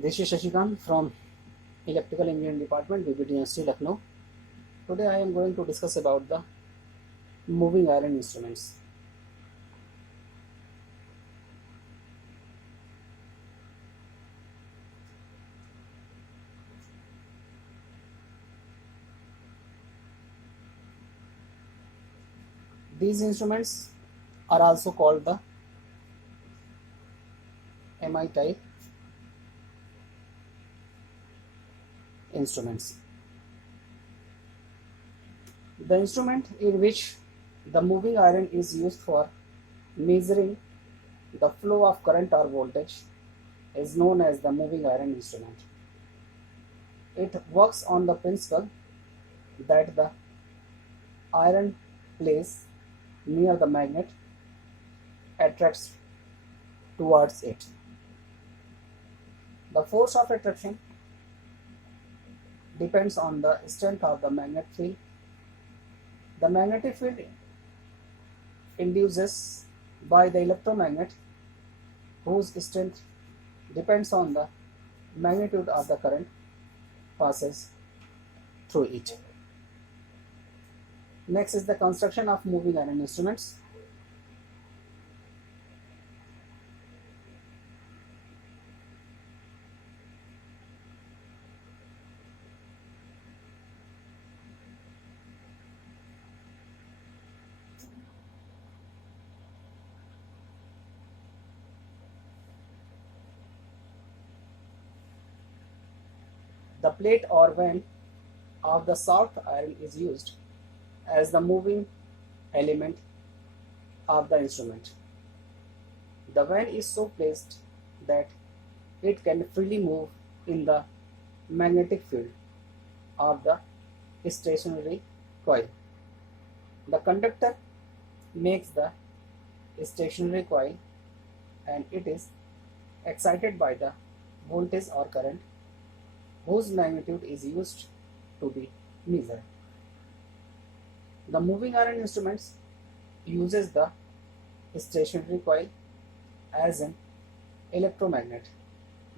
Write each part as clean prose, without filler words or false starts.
This is Shashikant from Electrical Engineering Department, BBT University, Lucknow. Today I am going to discuss about the moving iron instruments. These instruments are also called the MI type instruments. The instrument in which the moving iron is used for measuring the flow of current or voltage is known as the moving iron instrument. It works on the principle that the iron placed near the magnet attracts towards it. The force of attraction depends on the strength of the magnetic field. The magnetic field induces by the electromagnet, whose strength depends on the magnitude of the current passes through it. Next is the construction of moving iron instruments. The plate or vane of the soft iron is used as the moving element of the instrument. The vane is so placed that it can freely move in the magnetic field of the stationary coil. The conductor makes the stationary coil and it is excited by the voltage or current whose magnitude is used to be measured. The moving iron instruments uses the stationary coil as an electromagnet.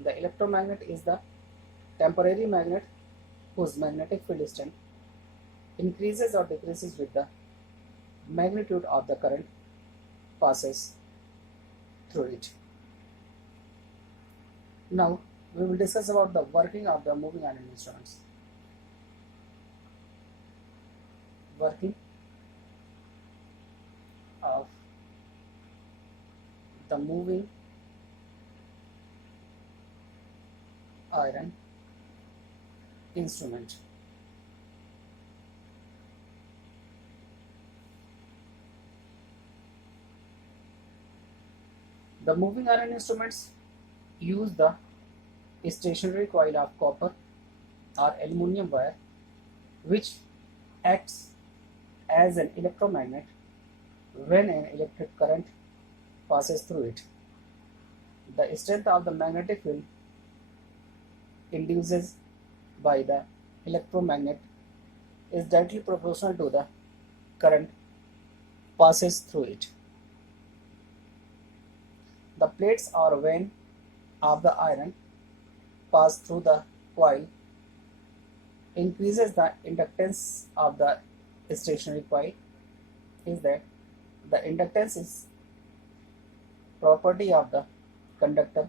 The electromagnet is the temporary magnet whose magnetic field strength increases or decreases with the magnitude of the current passes through it. Now we will discuss about the working of the moving iron instruments. Working of the moving iron instrument. The moving iron instruments use the stationary coil of copper or aluminum wire which acts as an electromagnet when an electric current passes through it. The strength of the magnetic field induced by the electromagnet is directly proportional to the current passes through it. The plates or vane of the iron pass through the coil increases the inductance of the stationary coil. Is that the inductance is property of the conductor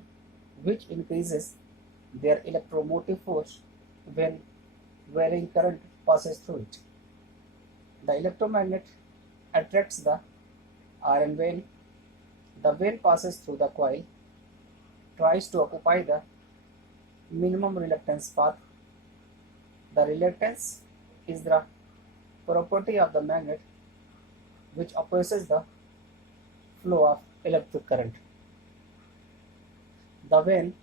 which increases their electromotive force when varying current passes through it. The electromagnet attracts the iron vane. The vane passes through the coil, tries to occupy the minimum reluctance path. The reluctance is the property of the magnet which opposes the flow of electric current. The vane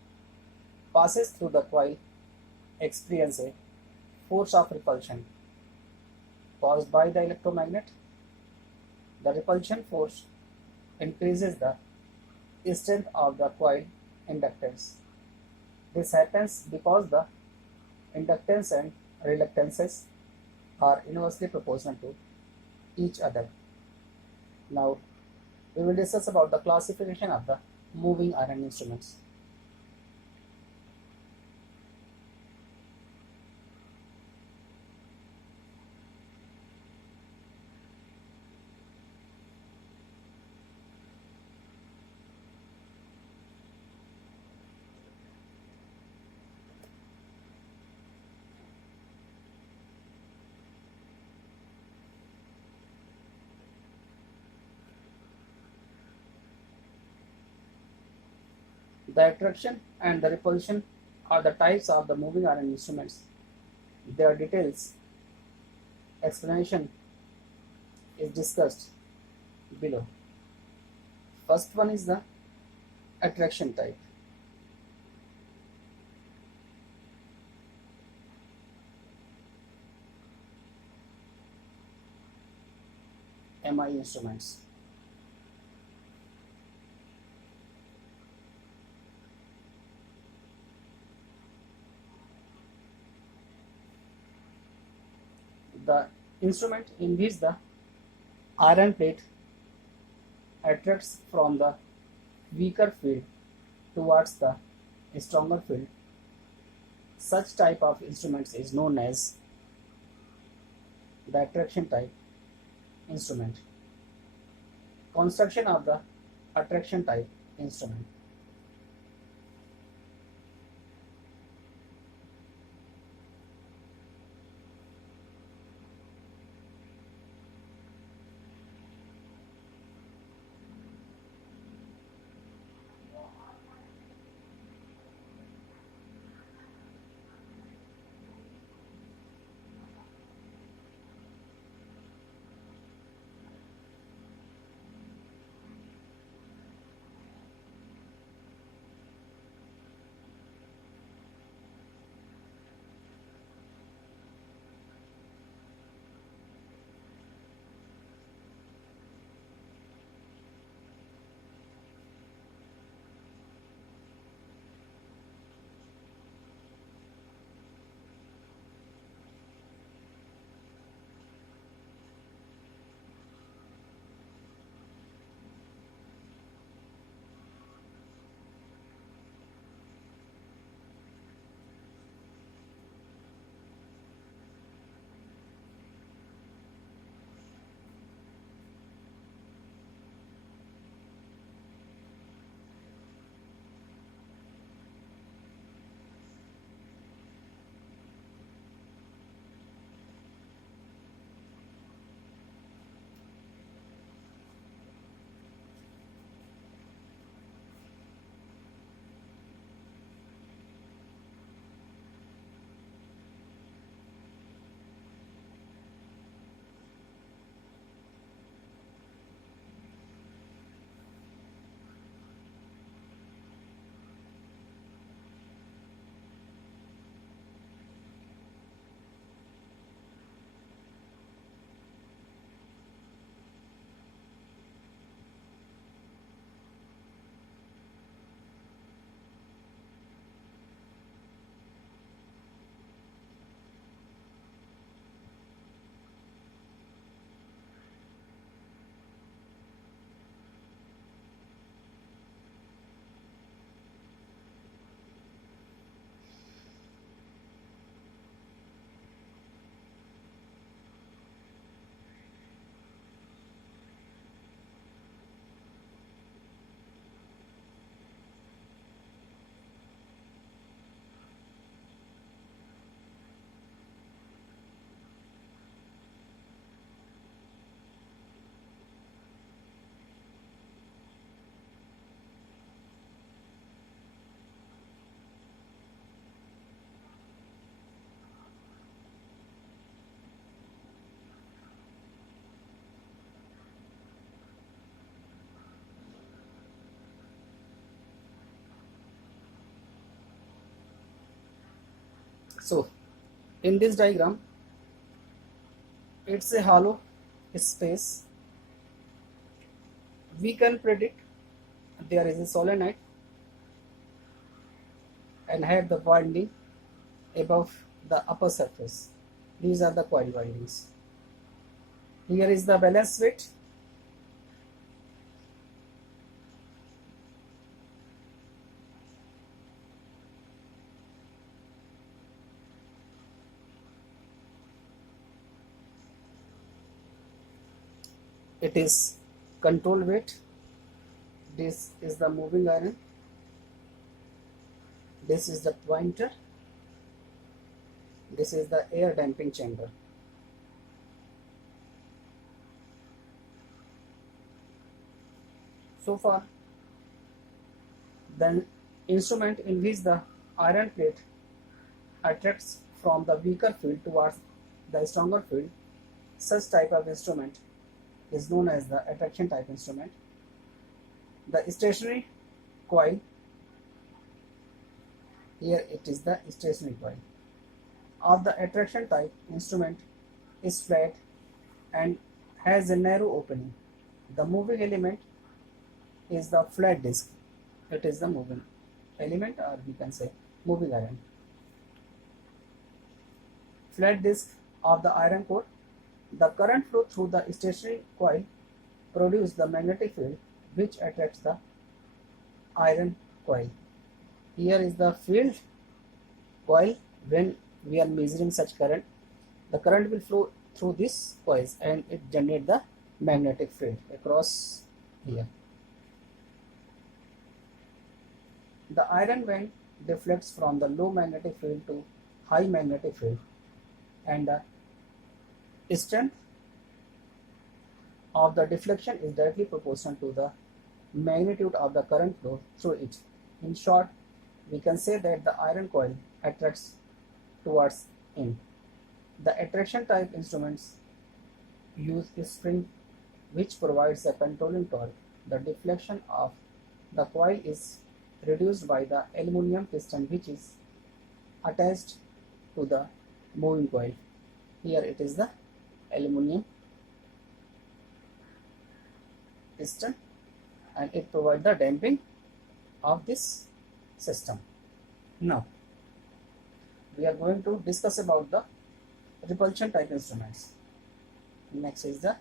passes through the coil, experiences a force of repulsion caused by the electromagnet. The repulsion force increases the strength of the coil inductance. This happens because the inductance and reluctances are inversely proportional to each other. Now we will discuss about the classification of the moving iron instruments. The attraction and the repulsion are the types of the moving iron instruments. Their details explanation is discussed below. First one is the attraction type. MI instruments. The instrument in which the iron plate attracts from the weaker field towards the stronger field. Such type of instruments is known as the attraction type instrument. Construction of the attraction type instrument. So in this diagram, it's a hollow space. We can predict there is a solenoid and have the winding above the upper surface. These are the coil windings. Here is the balance switch. It is control weight. This is the moving iron. This is the pointer. This is the air damping chamber. So far, then instrument in which the iron plate attracts from the weaker field towards the stronger field. Such type of instrument is known as the attraction type instrument. The stationary coil, here it is the stationary coil of the attraction type instrument, is flat and has a narrow opening. The moving element is the flat disc. It is the moving element, or we can say moving iron. Flat disc of the iron core. The current flow through the stationary coil produces the magnetic field which attracts the iron coil. Here is the field coil. When we are measuring such current, the current will flow through these coils and it generates the magnetic field across here. The iron band deflects from the low magnetic field to high magnetic field, and the strength of the deflection is directly proportional to the magnitude of the current flow through it. In short, we can say that the iron coil attracts towards in. The attraction type instruments use a spring which provides a controlling torque. The deflection of the coil is reduced by the aluminum piston which is attached to the moving coil. Here it is the aluminum piston, and it provides the damping of this system. Now we are going to discuss about the repulsion type instruments. Next is the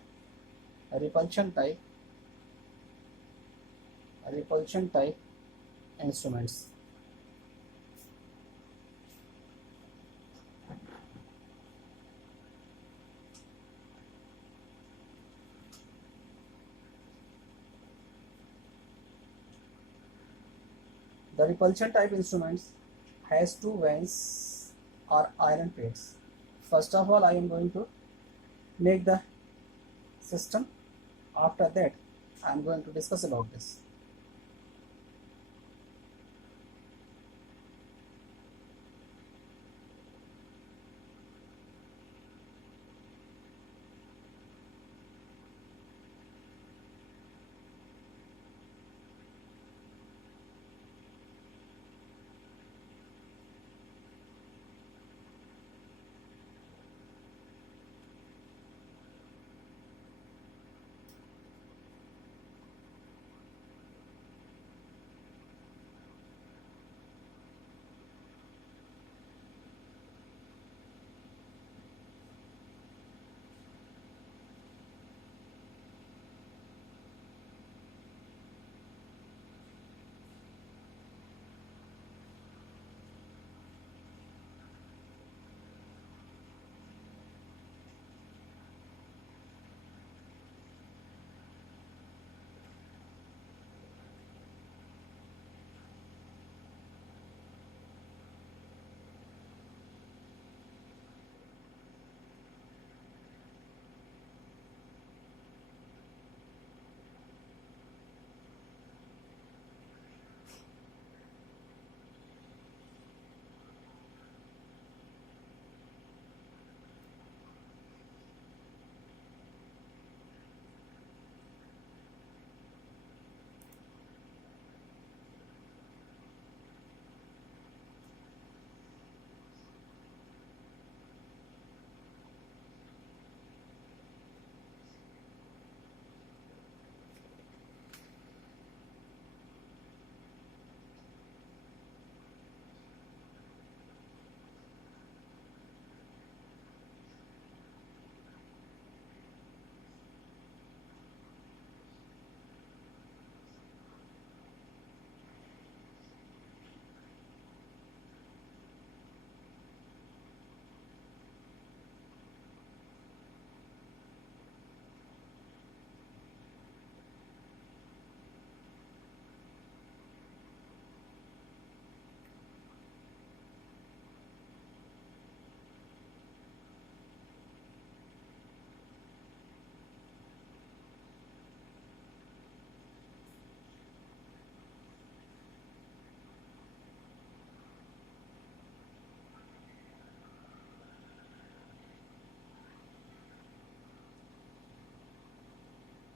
repulsion type instruments. The repulsion type instruments has two vanes or iron plates. First of all, I am going to make the system. After that, I am going to discuss about this.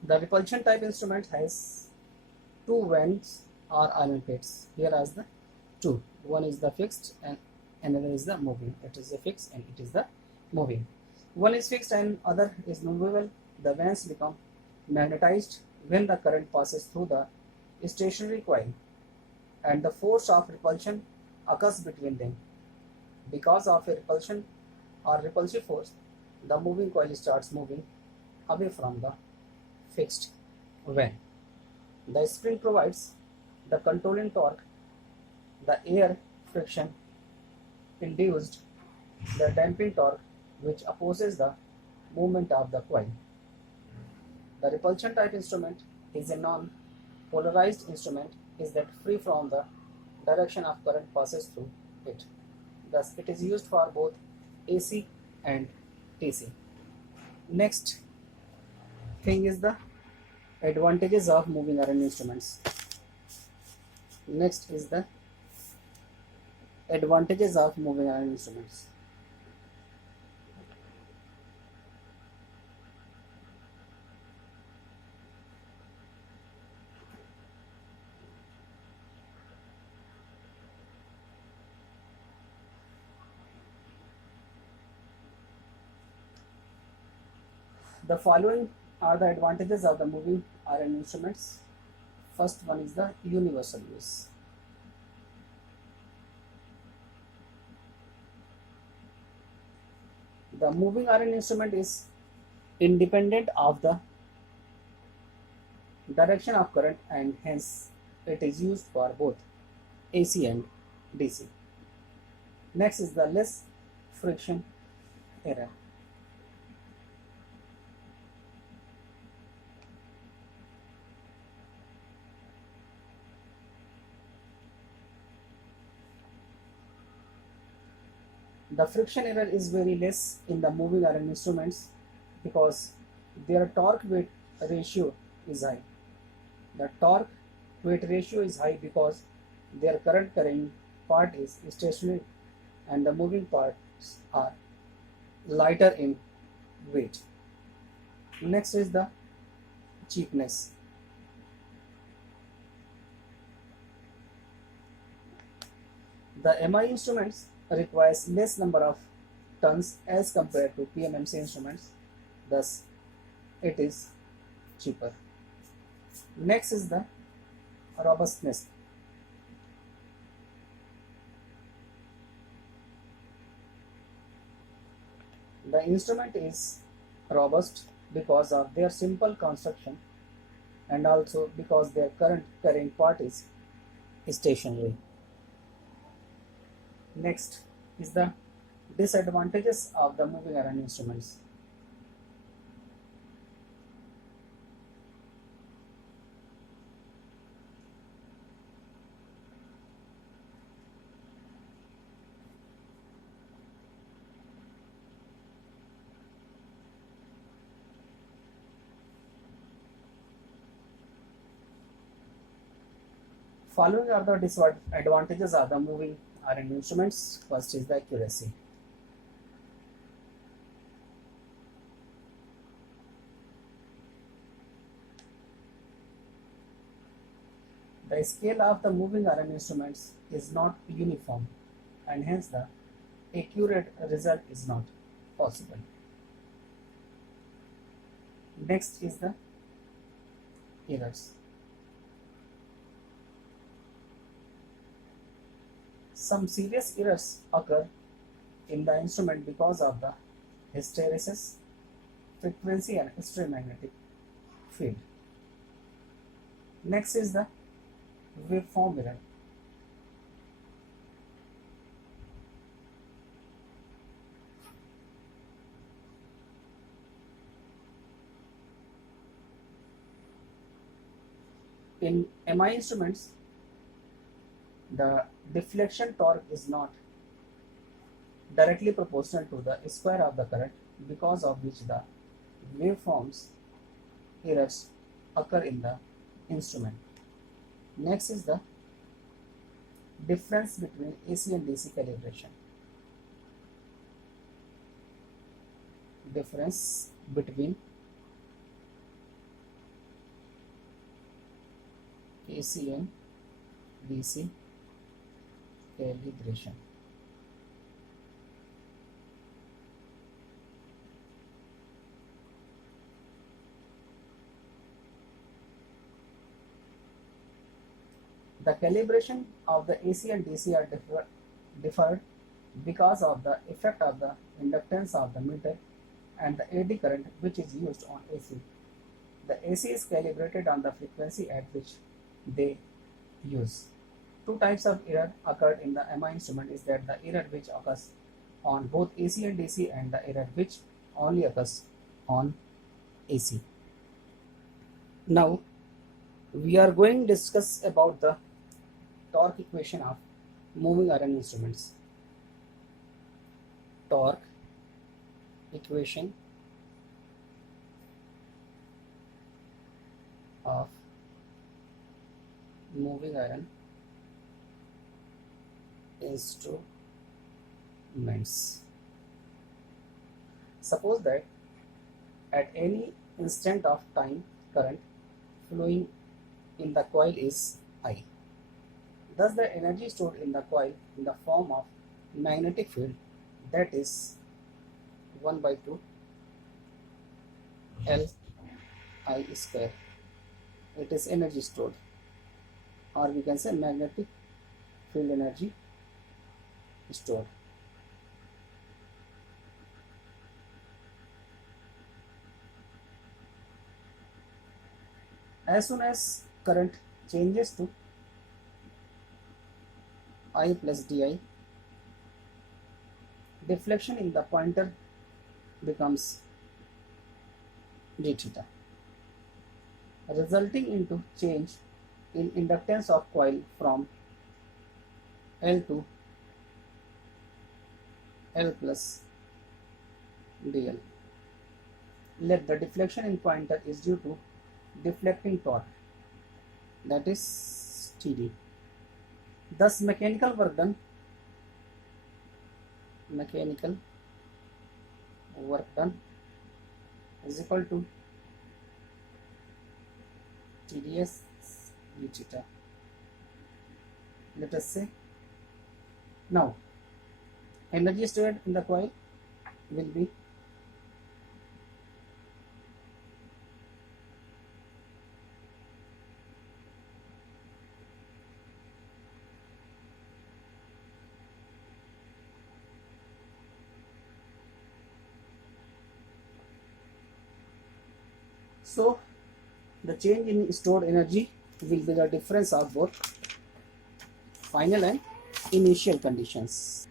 The repulsion type instrument has two vanes or iron plates. Here are the two. One is the fixed and another is the moving. It is the fixed and it is the moving. One is fixed and other is movable. The vanes become magnetized when the current passes through the stationary coil and the force of repulsion occurs between them. Because of a repulsion or repulsive force, the moving coil starts moving away from the fixed vane. The spring provides the controlling torque, the air friction induced the damping torque which opposes the movement of the coil. The repulsion type instrument is a non-polarized instrument is that free from the direction of current passes through it. Thus, it is used for both AC and DC. Next thing is the advantages of moving iron instruments. Next is the advantages of moving iron instruments. The following are the advantages of the moving iron instruments. First one is the universal use. The moving iron instrument is independent of the direction of current and hence it is used for both AC and DC. Next is the less friction error. The friction error is very less in the moving iron instruments because their torque weight ratio is high. The torque weight ratio is high because their current carrying part is stationary and the moving parts are lighter in weight. Next is the cheapness. The MI instruments requires less number of tons as compared to PMMC instruments, thus it is cheaper. Next is the robustness. The instrument is robust because of their simple construction and also because their current carrying part is stationary. Next is the disadvantages of the moving iron instruments. Following are the disadvantages of the moving iron instruments. First is the accuracy. The scale of the moving iron instruments is not uniform and hence the accurate result is not possible. Next is the errors. Some serious errors occur in the instrument because of the hysteresis, frequency and electromagnetic field. Next is the waveform error. In MI instruments, the deflection torque is not directly proportional to the square of the current, because of which the waveforms errors occur in the instrument. Next is the difference between AC and DC calibration. Difference between AC and DC calibration. The calibration of the AC and DC are differed because of the effect of the inductance of the meter and the AD current which is used on AC. The AC is calibrated on the frequency at which they use. Two types of error occurred in the MI instrument is that the error which occurs on both AC and DC and the error which only occurs on AC. Now we are going to discuss about the torque equation of moving iron instruments. Torque equation of moving iron instruments. Suppose that at any instant of time current flowing in the coil is I. Thus the energy stored in the coil in the form of magnetic field, that is 1 by 2 L I square. It is energy stored, or we can say magnetic field energy stored. As soon as current changes to I plus di, deflection in the pointer becomes d theta, resulting into change in inductance of coil from L to L plus dl. Let the deflection in pointer is due to deflecting torque, that is Td. Thus mechanical work done is equal to TdS d theta. Let us say now energy stored in the coil will be so the change in stored energy will be the difference of both final and initial conditions.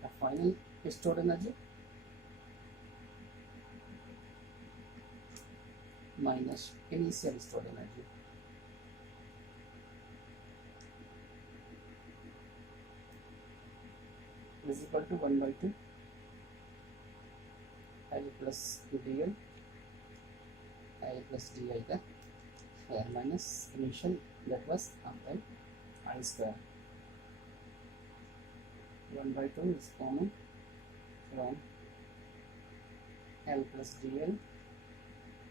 The final stored energy minus initial stored energy. Is equal to 1 by 2 L plus dl I plus di का here minus initial, that was L I square. 1 by 2 is common from L plus dl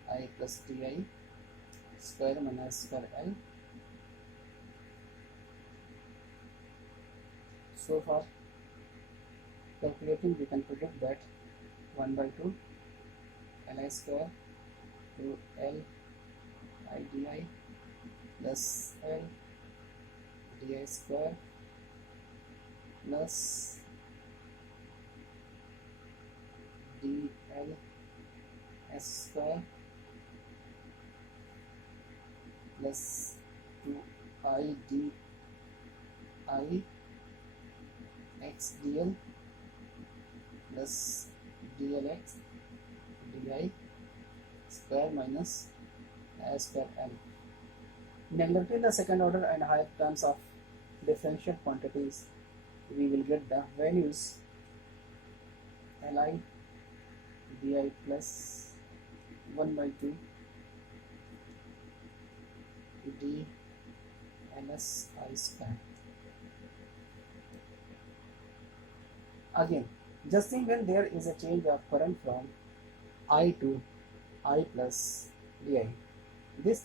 I plus di square minus square L. So for calculating, we can predict that 1 by 2 Li square to L I di plus L di square plus dl s square plus 2I di x dl plus dlx di square minus a square l. Neglecting the second order and higher terms of differential quantities, we will get the values Li di plus 1 by 2 d ns I square. Again, just think when there is a change of current from I to I plus di, this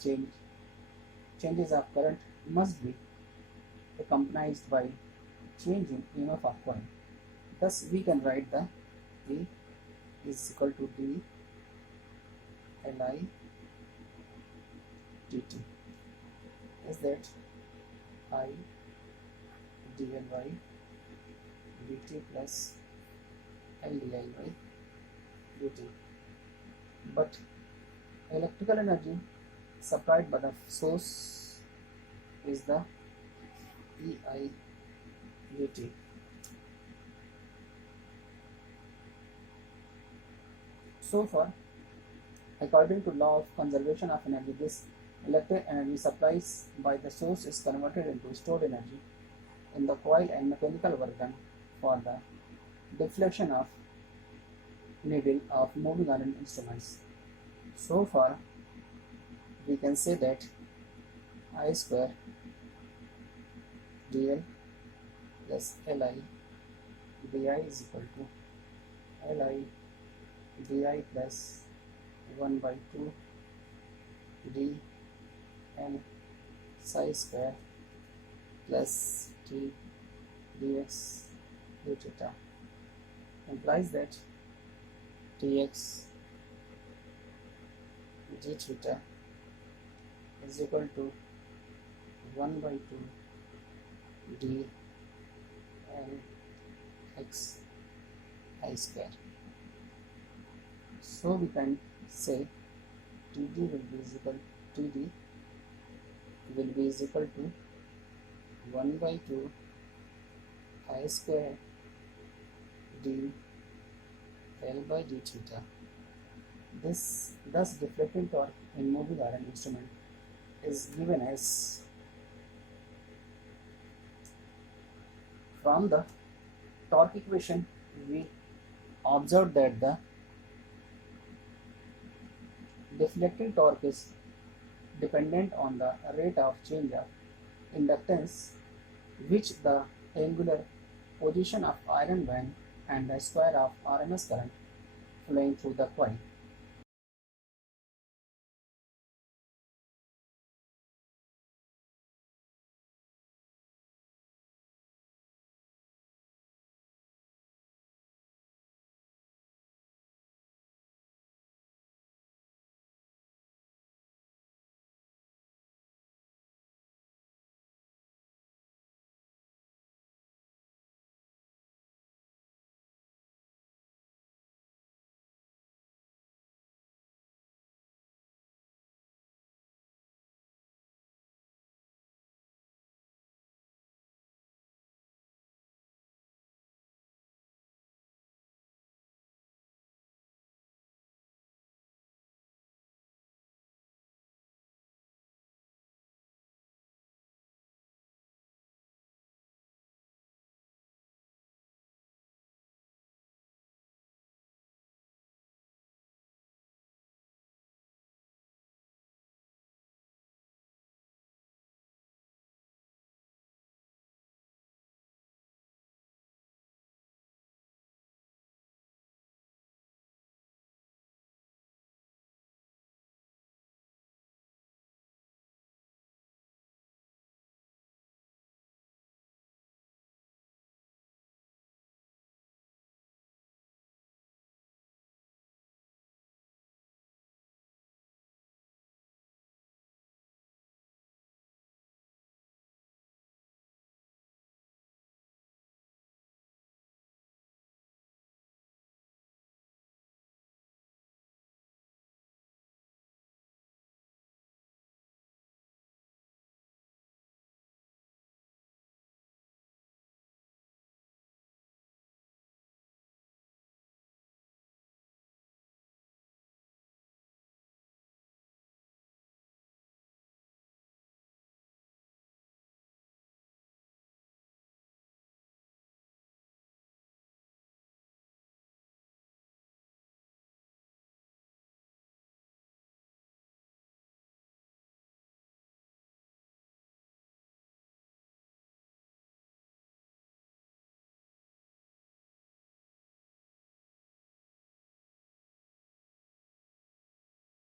changes of current must be accompanied by change in EMF of coil. Thus, we can write the E is equal to d Li dt. Is that I dl by dt plus L dl by dt. But electrical energy supplied by the source is the EI dt. So far, according to law of conservation of energy, this electric energy supplied by the source is converted into stored energy in the coil and mechanical work done for the deflection of needle of moving iron instruments. So far, we can say that I square dl plus Li di is equal to Li di plus 1 by 2 d n psi square plus t dx d theta implies that dx d theta is equal to 1 by 2 d n x I square. So we can say Td will be equal to 1 by 2 I square d L by d theta. This thus deflecting torque in moving iron instrument is given as, from the torque equation we observed that the deflecting torque is dependent on the rate of change of inductance, which the angular position of iron band and the square of RMS current flowing through the coil.